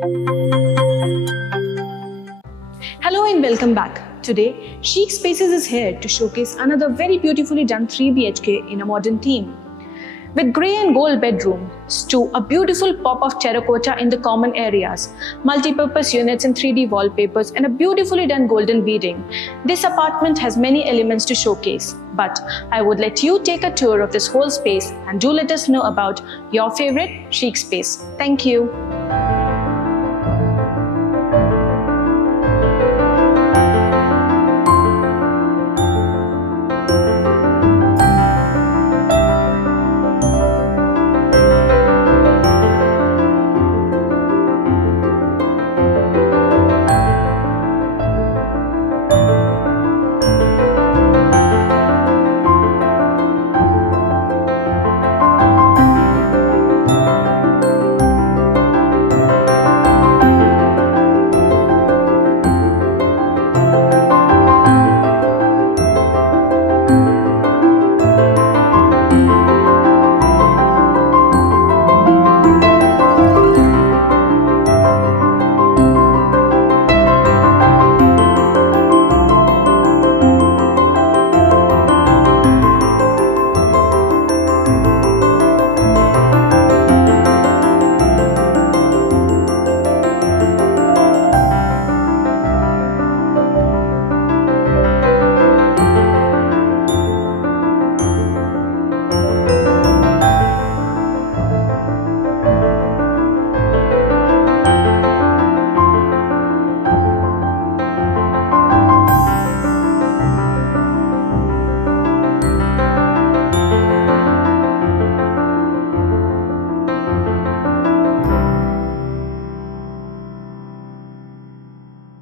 Hello and welcome back. Today, Chic Spaces is here to showcase another very beautifully done 3 BHK in a modern theme. With grey and gold bedrooms to a beautiful pop of terracotta in the common areas, multi-purpose units and 3D wallpapers and a beautifully done golden beading, this apartment has many elements to showcase. But I would let you take a tour of this whole space and do let us know about your favorite chic space. Thank you.